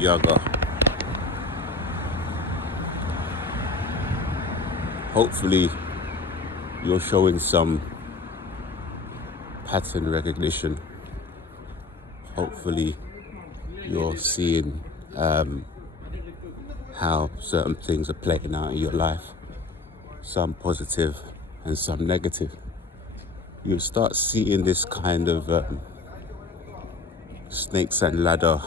Yaga. Hopefully you're showing some pattern recognition. Hopefully you're seeing how certain things are playing out in your life, some positive and some negative. You'll start seeing this kind of snakes and ladder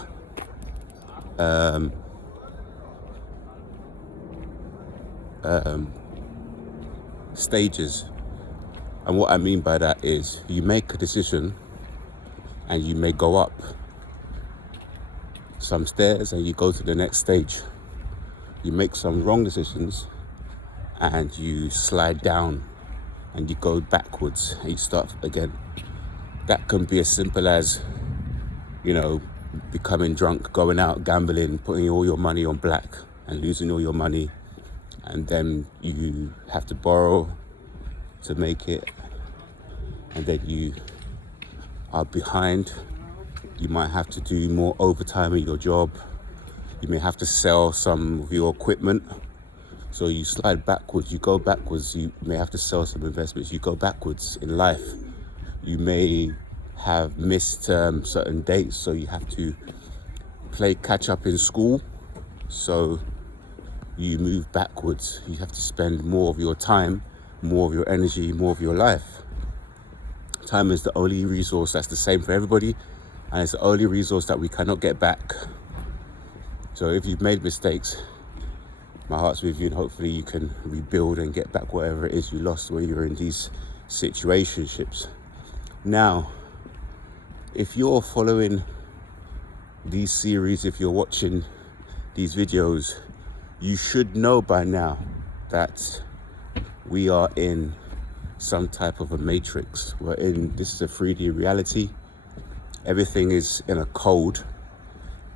stages. And what I mean by that is you make a decision and you may go up some stairs and you go to the next stage. You make some wrong decisions and you slide down and you go backwards and you start again. That can be as simple as, becoming drunk, going out, gambling, putting all your money on black and losing all your money. And then you have to borrow to make it. And then you are behind. You might have to do more overtime in your job. You may have to sell some of your equipment. So you slide backwards, you go backwards. You may have to sell some investments. You go backwards in life. You may have missed certain dates, so you have to play catch up in school. So you move backwards. You have to spend more of your time, more of your energy, more of your life. Time is the only resource that's the same for everybody, and it's the only resource that we cannot get back. So if you've made mistakes, my heart's with you, and hopefully you can rebuild and get back whatever it is you lost when you're in these situationships. Now, if you're following these series, if you're watching these videos, you should know by now that we are in some type of a matrix. This is a 3D reality. Everything is in a code,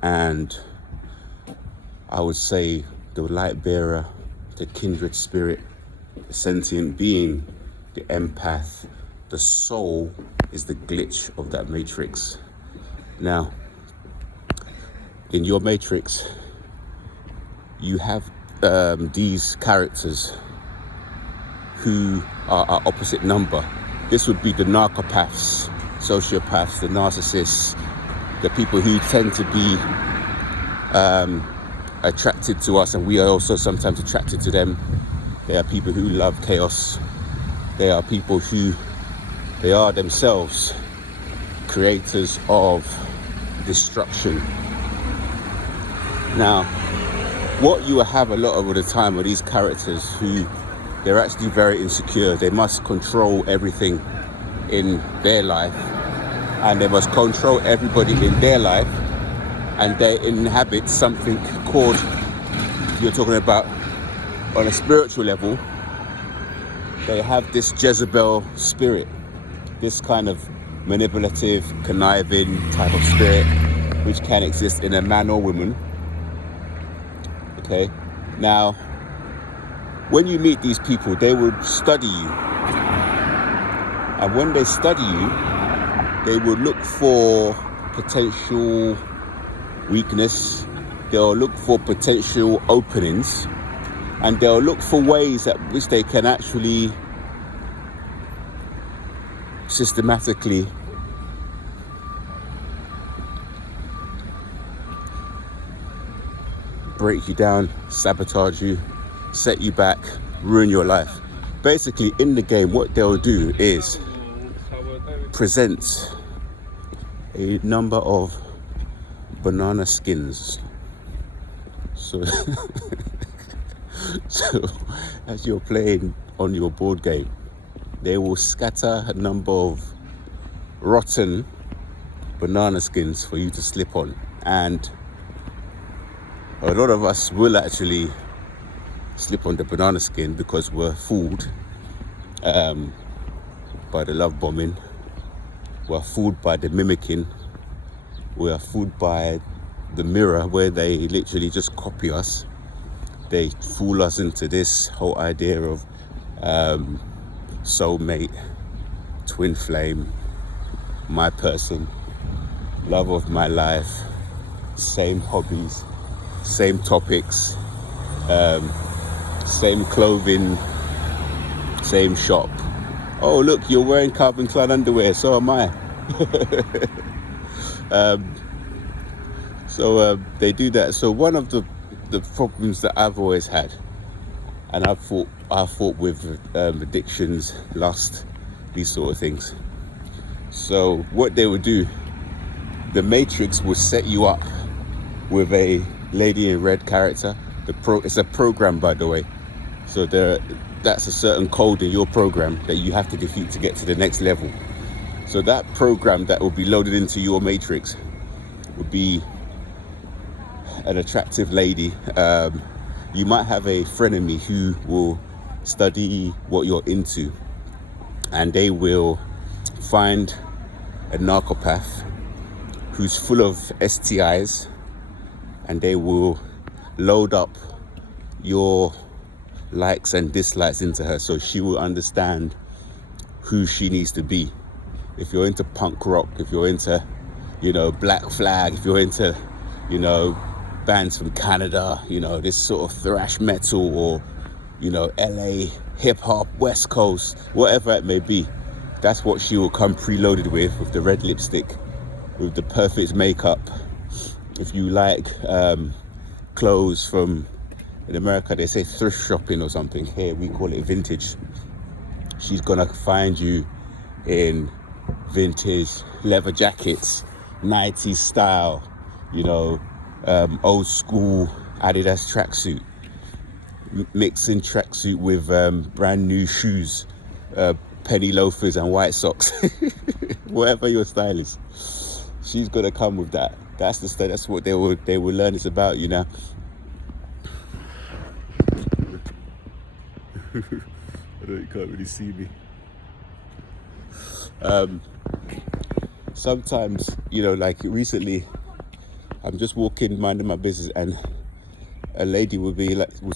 and I would say the light bearer, the kindred spirit, the sentient being, the empath, the soul is the glitch of that matrix. Now, in your matrix, you have these characters who are our opposite number. This would be the narcopaths, sociopaths, the narcissists, the people who tend to be attracted to us, and we are also sometimes attracted to them. They are people who love chaos. They are people who, they are themselves creators of destruction. Now, what you have a lot of the time are these characters who, they're actually very insecure. They must control everything in their life, and they must control everybody in their life, and they inhabit something called, you're talking about on a spiritual level, they have this Jezebel spirit, this kind of manipulative, conniving type of spirit, which can exist in a man or woman. Okay, now, when you meet these people, they will study you. And when they study you, they will look for potential weakness. They'll look for potential openings. And they'll look for ways at which they can actually systematically break you down, sabotage you, set you back, ruin your life. Basically, in the game, what they'll do is present a number of banana skins. So, so as you're playing on your board game, they will scatter a number of rotten banana skins for you to slip on. And a lot of us will actually slip on the banana skin because we're fooled by the love bombing. We're fooled by the mimicking. We are fooled by the mirror, where they literally just copy us. They fool us into this whole idea of soulmate, twin flame, my person, love of my life, same hobbies, same topics, same clothing, same shop. Oh, look, you're wearing Calvin Klein underwear, so am I. So they do that. So one of the problems that I've always had, and I've fought with addictions, lust, these sort of things. So what they would do, the Matrix will set you up with a lady in red character. It's a program, by the way. So that's a certain code in your program that you have to defeat to get to the next level. So that program that will be loaded into your Matrix would be an attractive lady. You might have a frenemy who will study what you're into, and they will find a narcopath who's full of STIs, and they will load up your likes and dislikes into her, so she will understand who she needs to be. If you're into punk rock, if you're into, Black Flag, if you're into, bands from Canada, this sort of thrash metal, or, LA hip hop, West Coast, whatever it may be, that's what she will come preloaded with the red lipstick, with the perfect makeup. If you like clothes from, in America they say thrift shopping or something, here we call it vintage. She's gonna find you in vintage leather jackets, 90s style, old school Adidas tracksuit, mixing tracksuit with brand new shoes, penny loafers and white socks. Whatever your style is, she's gonna come with that. That's the style. That's what they will learn. It's about, I know you can't really see me. Sometimes, like recently, I'm just walking, minding my business, and a lady would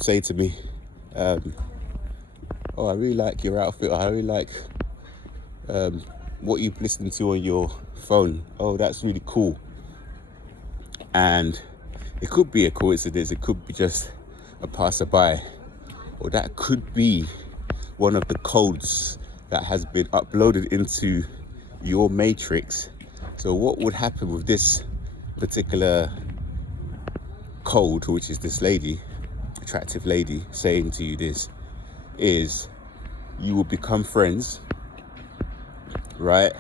say to me, "Oh, I really like your outfit. Or I really like what you've listened to on your phone. Oh, that's really cool." And it could be a coincidence. It could be just a passerby, or that could be one of the codes that has been uploaded into your matrix. So what would happen with this particular code, which is this lady, attractive lady, saying to you this, is you will become friends, right?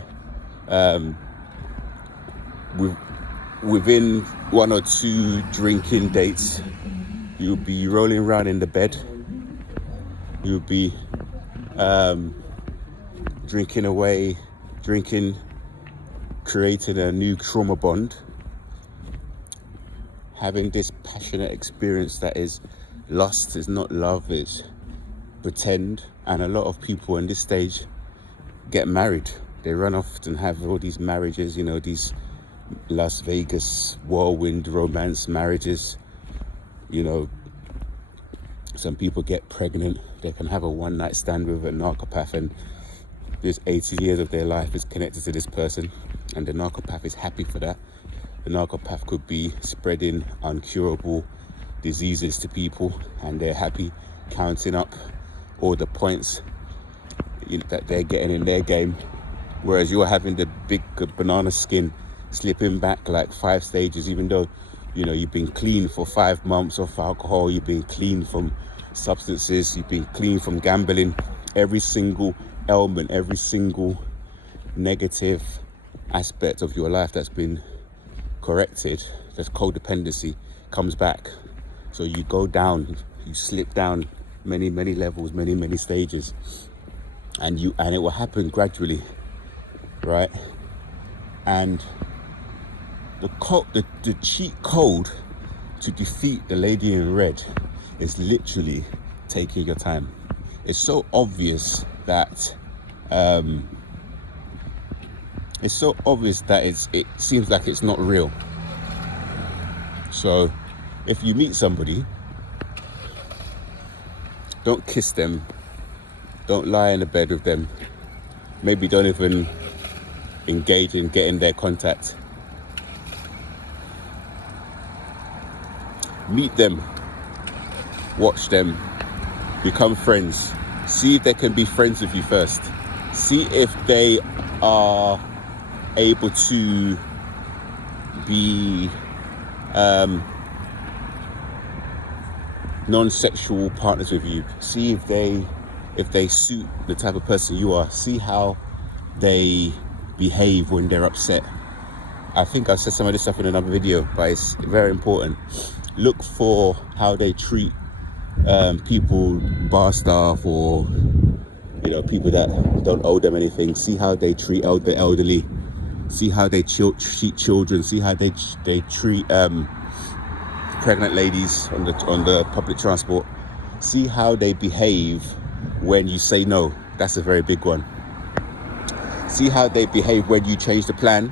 Within 1 or 2 drinking dates, you'll be rolling around in the bed. You'll be drinking, creating a new trauma bond, having this passionate experience that is lust, is not love, it's pretend. And a lot of people in this stage get married. They run off and have all these marriages, these Las Vegas whirlwind romance marriages. Some people get pregnant. They can have a one-night stand with a narcopath, and this 80 years of their life is connected to this person, and the narcopath is happy for that. The narcopath could be spreading uncurable diseases to people, and they're happy counting up all the points that they're getting in their game, whereas you're having the big banana skin, slipping back like 5 stages, even though you've been clean for 5 months off alcohol, you've been clean from substances, you've been clean from gambling. Every single element, every single negative aspect of your life that's been corrected, that's codependency, comes back. So you go down, you slip down many levels, many stages, and it will happen gradually, right? And the cheat code to defeat the lady in red is literally taking your time. It's so obvious that it seems like it's not real. So if you meet somebody, don't kiss them, don't lie in the bed with them, maybe don't even engage in getting their contact. Meet them, watch them, become friends. See if they can be friends with you first. See if they are able to be non-sexual partners with you. See if they suit the type of person you are. See how they behave when they're upset. I think I said some of this stuff in another video, but it's very important. Look for how they treat people, bar staff, or people that don't owe them anything. See how they treat the elderly. See how they treat children. See how they treat pregnant ladies on the public transport. See how they behave when you say no. That's a very big one. See how they behave when you change the plan.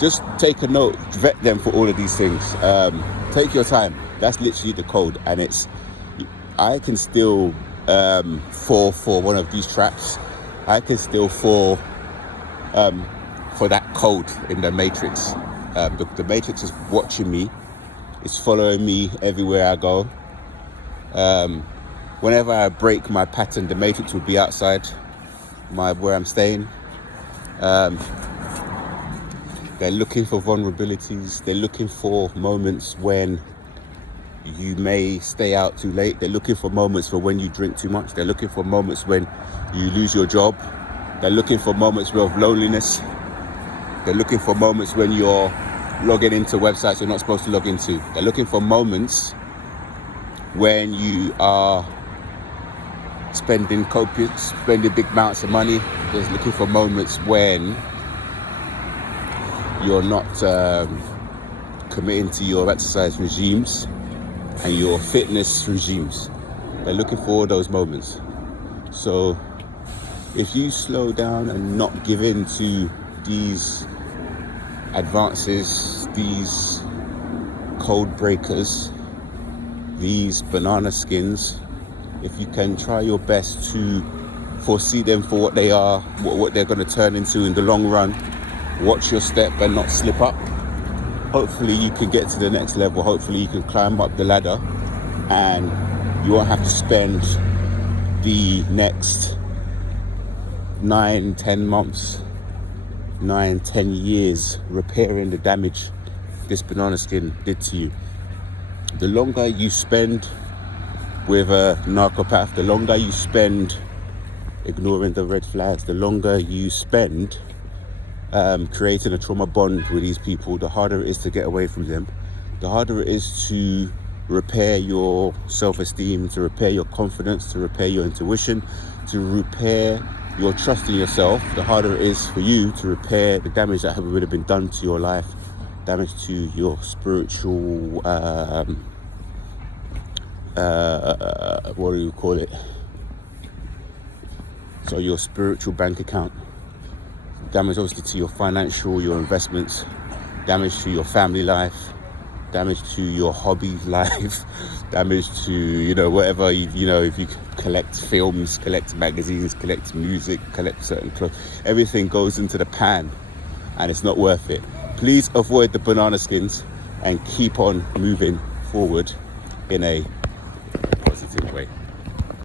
Just take a note, vet them for all of these things. Take your time. That's literally the code, and I can still fall for one of these traps. I can still fall for that code in the Matrix. The Matrix is watching me. It's following me everywhere I go. Whenever I break my pattern, the Matrix will be outside where I'm staying. They're looking for vulnerabilities. They're looking for moments when you may stay out too late. They're looking for moments for when you drink too much. They're looking for moments when you lose your job. They're looking for moments of loneliness. They're looking for moments when you're logging into websites you're not supposed to log into. They're looking for moments when you are spending big amounts of money. They're looking for moments when you're not committing to your exercise regimes and your fitness regimes. They're looking for all those moments. So if you slow down and not give in to these advances, these code breakers, these banana skins, if you can try your best to foresee them for what they are, what they're going to turn into in the long run, watch your step and not slip up, hopefully you can get to the next level. Hopefully you can climb up the ladder and you won't have to spend the next 9-10 months, 9-10 years repairing the damage this banana skin did to you. The longer you spend with a narcopath, the longer you spend ignoring the red flags, the longer you spend creating a trauma bond with these people, the harder it is to get away from them, the harder it is to repair your self-esteem, to repair your confidence, to repair your intuition, to repair your trust in yourself, the harder it is for you to repair the damage that would have been done to your life, damage to your spiritual, what do you call it? So your spiritual bank account. Damage obviously to your financial, your investments, damage to your family life, damage to your hobby life, damage to, whatever, if you collect films, collect magazines, collect music, collect certain clothes, everything goes into the pan and it's not worth it. Please avoid the banana skins and keep on moving forward in a positive way.